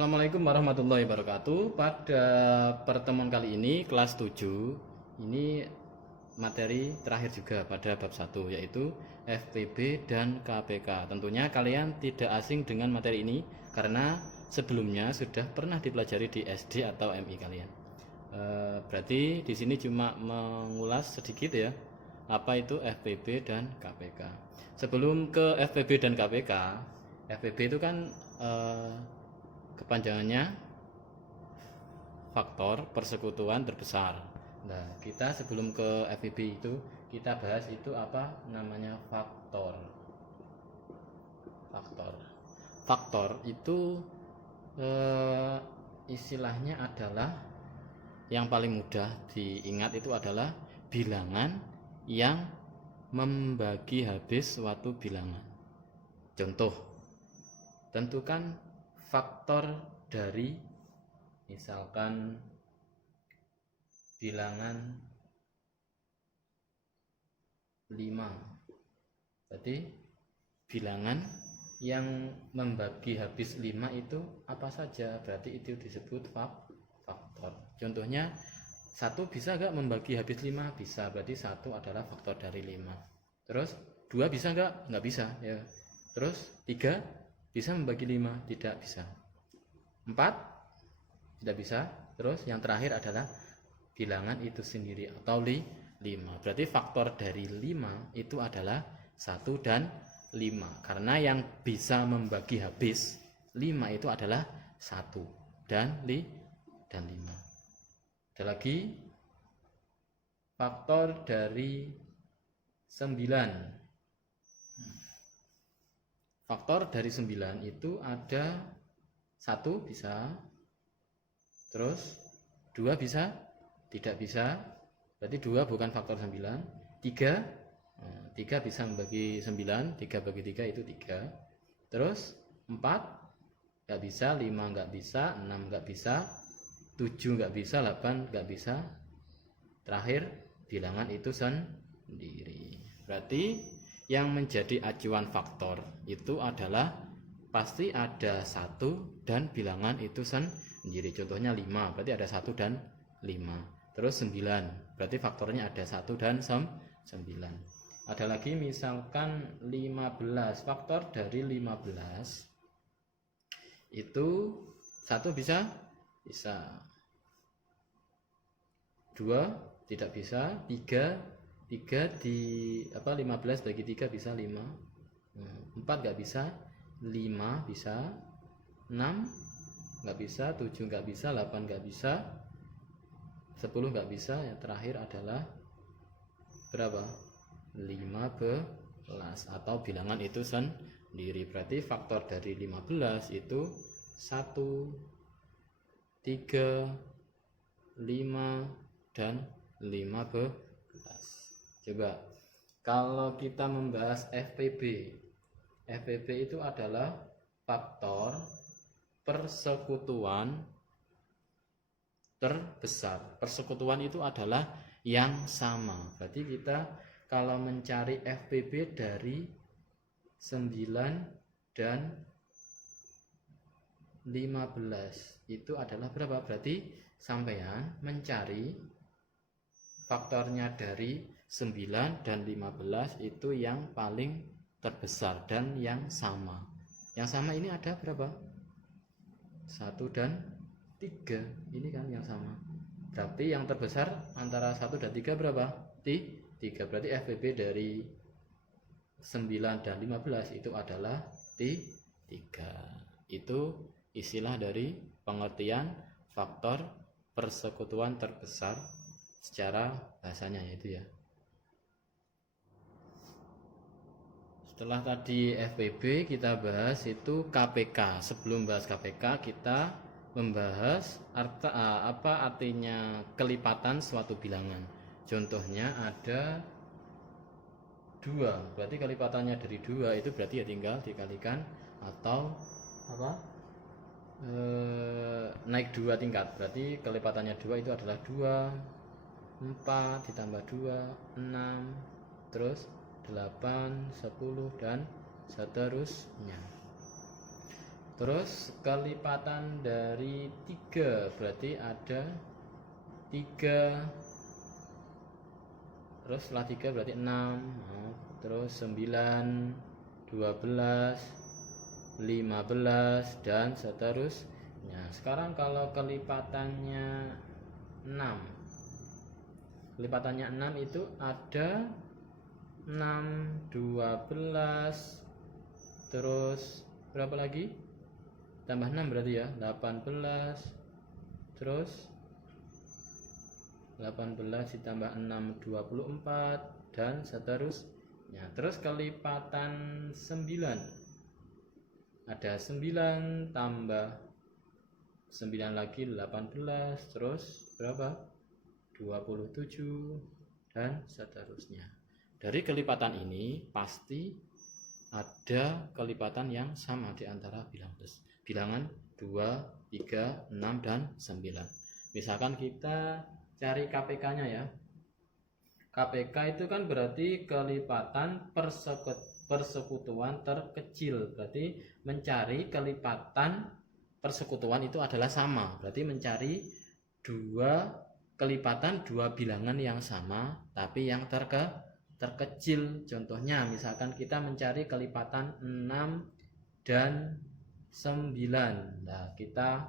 Assalamualaikum warahmatullahi wabarakatuh. Pada pertemuan kali ini kelas 7, ini materi terakhir juga pada bab 1, yaitu FPB dan KPK. Tentunya kalian tidak asing dengan materi ini karena sebelumnya sudah pernah dipelajari di SD atau MI kalian. Berarti di sini cuma mengulas sedikit ya, apa itu FPB dan KPK. Sebelum ke FPB dan KPK, FPB itu kan kepanjangannya faktor persekutuan terbesar. Nah, kita sebelum ke FPB itu kita bahas itu apa namanya faktor. Faktor itu istilahnya adalah yang paling mudah diingat itu adalah bilangan yang membagi habis suatu bilangan. Contoh, tentukan faktor dari misalkan bilangan 5. Berarti bilangan yang membagi habis 5 itu apa saja? Berarti itu disebut faktor. Contohnya 1 bisa nggak membagi habis 5? Bisa, berarti 1 adalah faktor dari 5. Terus 2 bisa nggak bisa ya. Terus 3 bisa membagi 5? Tidak bisa. 4 tidak bisa. Terus yang terakhir adalah bilangan itu sendiri atau 5. Berarti faktor dari 5 itu adalah 1 dan 5. Karena yang bisa membagi habis 5 itu adalah 1 dan 5. Ada lagi faktor dari 9. Faktor dari 9 itu ada 1 bisa, terus 2 bisa, tidak bisa, berarti 2 bukan faktor 9. 3 bisa membagi 9, 3 bagi 3 itu 3. Terus 4 nggak bisa, 5 nggak bisa, 6 nggak bisa, 7 nggak bisa, 8 nggak bisa. Terakhir bilangan itu sendiri. Berarti yang menjadi acuan faktor itu adalah pasti ada 1 dan bilangan itu sendiri. Contohnya 5, berarti ada 1 dan 5. Terus 9, berarti faktornya ada 1 dan 9. Ada lagi misalkan 15, faktor dari 15 itu 1 bisa? Bisa. 2 tidak bisa. 3 di 15 bagi 3 bisa 5. 4 nggak bisa. 5 bisa. 6 nggak bisa. 7 nggak bisa. 8 nggak bisa. 10 nggak bisa. Yang terakhir adalah berapa? 15 atau bilangan itu sendiri. Berarti faktor dari 15 itu 1, 3, 5 dan 15. Coba kalau kita membahas FPB itu adalah faktor persekutuan terbesar. Persekutuan itu adalah yang sama. Berarti kita kalau mencari FPB dari 9 dan 15 itu adalah berapa? Berarti sampean mencari faktornya dari 9 dan 15 itu yang paling terbesar dan yang sama. Yang sama ini ada berapa? 1 dan 3. Ini kan yang sama. Berarti yang terbesar antara 1 dan 3 berapa? 3. Berarti FPB dari 9 dan 15 itu adalah 3. Itu istilah dari pengertian faktor persekutuan terbesar secara bahasanya itu ya. Setelah tadi FPB kita bahas itu KPK. Sebelum bahas KPK kita membahas apa artinya kelipatan suatu bilangan. Contohnya ada 2. Berarti kelipatannya dari 2 itu berarti ya tinggal dikalikan atau apa? Naik 2 tingkat. Berarti kelipatannya 2 itu adalah 2, 4 ditambah 2, 6, terus 8, 10 dan seterusnya. Terus kelipatan dari 3 berarti ada 3, terus setelah 3 berarti 6, terus 9, 12, 15 dan seterusnya. Sekarang kalau kelipatannya 6 itu ada 6, 12, terus berapa lagi? Tambah 6 berarti ya, 18, terus 18 ditambah 6, 24 dan seterusnya. Terus kelipatan 9 ada 9 tambah 9 lagi 18, terus berapa? 27 dan seterusnya. Dari kelipatan ini pasti ada kelipatan yang sama di antara bilangan 2, 3, 6 dan 9. Misalkan kita cari KPK-nya ya. KPK itu kan berarti kelipatan persekutuan terkecil. Berarti mencari kelipatan persekutuan itu adalah sama. Berarti mencari kelipatan dua bilangan yang sama tapi yang terkecil. Contohnya misalkan kita mencari kelipatan 6 dan 9. Nah, kita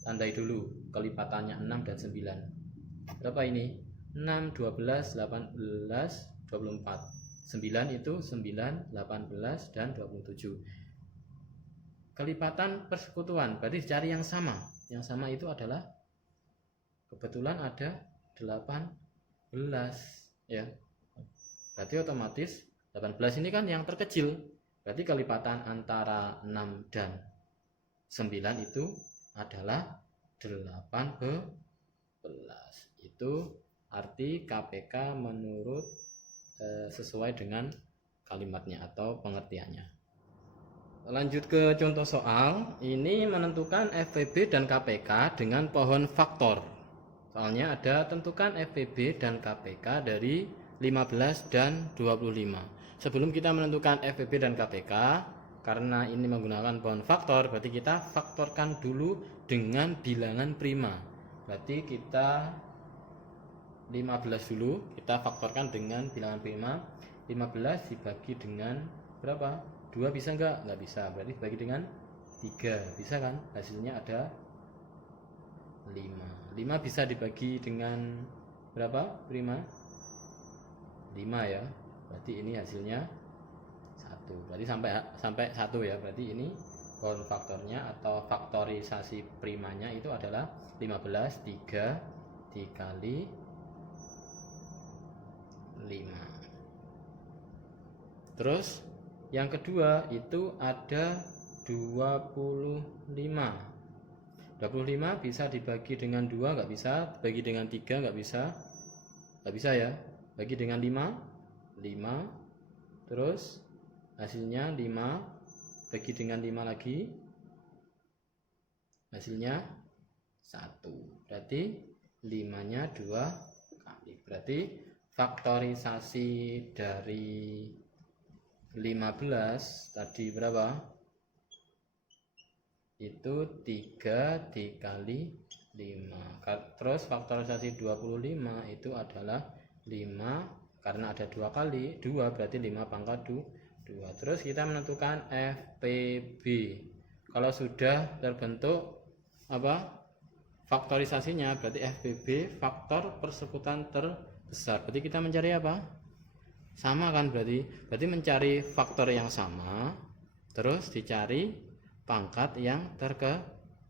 tandai dulu kelipatannya 6 dan 9. Berapa ini? 6, 12, 18, 24. 9 itu 9, 18 dan 27. Kelipatan persekutuan berarti cari yang sama. Yang sama itu adalah kebetulan ada 18 ya. Berarti otomatis 18 ini kan yang terkecil. Berarti kelipatan antara 6 dan 9 itu adalah 18. Itu arti KPK menurut sesuai dengan kalimatnya atau pengertiannya. Lanjut ke contoh soal. Ini menentukan FVB dan KPK dengan pohon faktor. Soalnya ada tentukan FVB dan KPK dari 15 dan 25. Sebelum kita menentukan FVB dan KPK, karena ini menggunakan pohon faktor, berarti kita faktorkan dulu dengan bilangan prima. Berarti kita 15 dulu, kita faktorkan dengan bilangan prima. 15 dibagi dengan berapa? 2 bisa enggak? Enggak bisa. Berarti dibagi dengan 3. Bisa kan? Hasilnya ada 5. 5 bisa dibagi dengan berapa prima? 5 ya. Berarti ini hasilnya 1. Berarti sampai 1 ya. Berarti ini pohon faktornya atau faktorisasi primanya itu adalah 15 3 dikali 5. Terus yang kedua itu ada 25. 25 bisa dibagi dengan 2 nggak bisa, dibagi dengan 3 nggak bisa ya. Bagi dengan 5 terus hasilnya 5 bagi dengan 5 lagi hasilnya 1. Berarti 5 nya 2 kali. Berarti faktorisasi dari 15 tadi berapa? Itu 3 dikali 5. Terus faktorisasi 25 itu adalah 5 karena ada 2 kali 2 berarti 5 pangkat 2. Terus kita menentukan FPB. Kalau sudah terbentuk faktorisasinya berarti FPB faktor persekutuan terbesar. Berarti kita mencari apa? Sama kan berarti mencari faktor yang sama terus dicari pangkat yang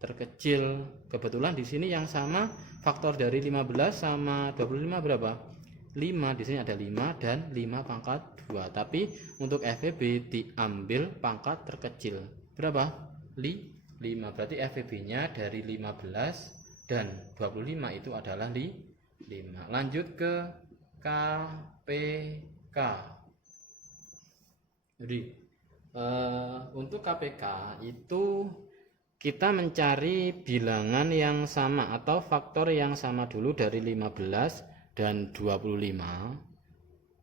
terkecil. Kebetulan di sini yang sama faktor dari 15 sama 25 berapa? 5. Di sini ada 5 dan 5 pangkat 2. Tapi untuk FVB diambil pangkat terkecil. Berapa? 5. Berarti FVB-nya dari 15 dan 25 itu adalah 5. Lanjut ke KPK. Jadi untuk KPK itu kita mencari bilangan yang sama atau faktor yang sama dulu dari 15 dan 25.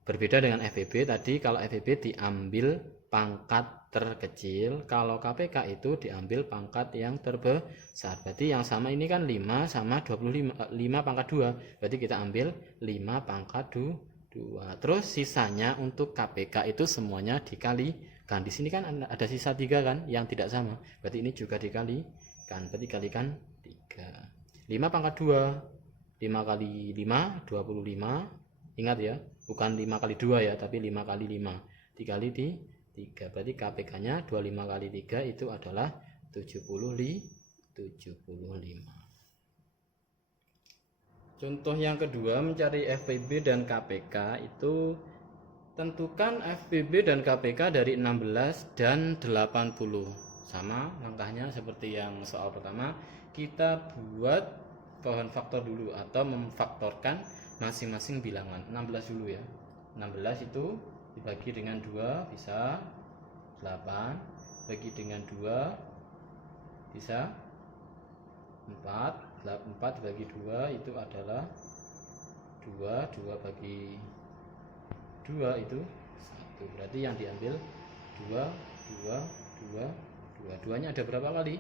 Berbeda dengan FVB tadi, kalau FVB diambil pangkat terkecil, kalau KPK itu diambil pangkat yang terbesar. Berarti yang sama ini kan 5 sama 25, 5 pangkat 2, berarti kita ambil 5 pangkat 2. Terus sisanya untuk KPK itu semuanya dikalikan. Di sini kan ada sisa 3 kan yang tidak sama, berarti ini juga dikalikan, berarti kalikan 3. 5 pangkat 2, 5 kali 5 25. Ingat ya, bukan 5 kali 2 ya, tapi 5 kali 5 dikali 3, berarti KPK nya 25 kali 3 itu adalah 75. Contoh yang kedua, mencari FPB dan KPK itu tentukan FPB dan KPK dari 16 dan 80. Sama langkahnya seperti yang soal pertama, kita buat pohon faktor dulu atau memfaktorkan masing-masing bilangan. 16 dulu ya. 16 itu dibagi dengan 2 bisa 8, bagi dengan 2 bisa 4, 4 dibagi 2 itu adalah 2, 2 bagi 2 itu 1, berarti yang diambil 2, 2, 2, 2. 2 nya ada berapa kali?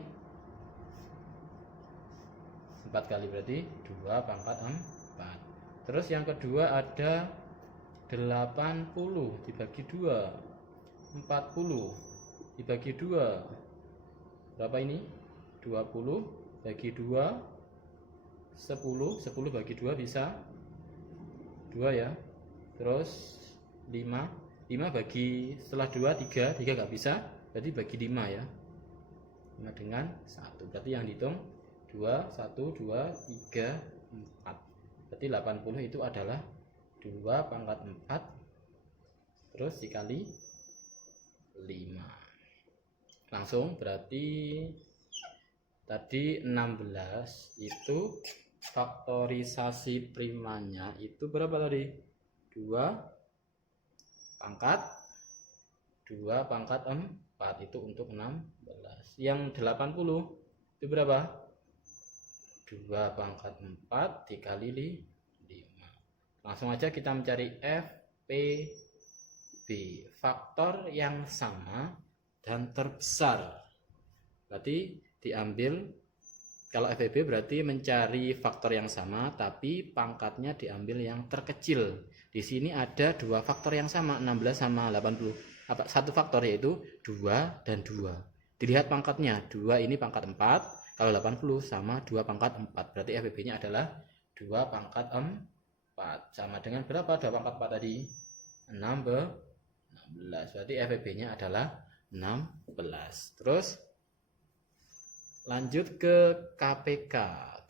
4 kali, berarti 2 pangkat 4. Terus yang kedua ada 80 dibagi 2, 40 dibagi 2 berapa ini? 20 bagi 2 10, 10 bagi 2 bisa 2 ya. Terus 5 bagi setelah 2 3 gak bisa, berarti bagi 5 ya. 5 dengan 1, berarti yang dihitung 2, 1, 2, 3, 4. Berarti 80 itu adalah 2 pangkat 4 terus dikali 5. Langsung berarti tadi 16 itu faktorisasi primanya itu berapa tadi? 2 pangkat 4 itu untuk 16. Yang 80 itu berapa? 2 pangkat 4 dikali 5. Langsung aja kita mencari FPB, faktor yang sama dan terbesar. Berarti diambil, kalau FPB berarti mencari faktor yang sama tapi pangkatnya diambil yang terkecil. Di sini ada 2 faktor yang sama, 16 sama 80. Satu faktor yaitu 2 dan 2. Dilihat pangkatnya, 2 ini pangkat 4. Kalau 80 sama 2 pangkat 4, berarti FPB-nya adalah 2 pangkat 4. Sama dengan berapa 2 pangkat 4 tadi? 16. Berarti FPB-nya adalah 16. Terus lanjut ke KPK,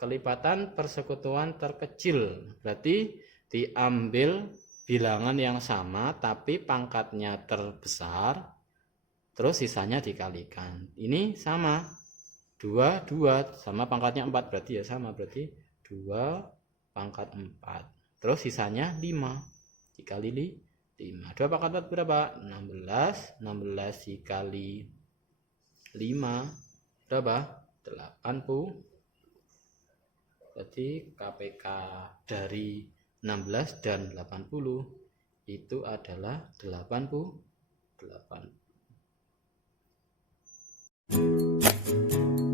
kelipatan persekutuan terkecil. Berarti diambil bilangan yang sama tapi pangkatnya terbesar, terus sisanya dikalikan. Ini sama, 2 sama pangkatnya 4, berarti ya sama, berarti 2 pangkat 4 terus sisanya 5 dikali 5. 2 pangkat 4 berapa? 16 dikali 5 berapa? 80. Berarti KPK dari 16 dan 80 itu adalah 88.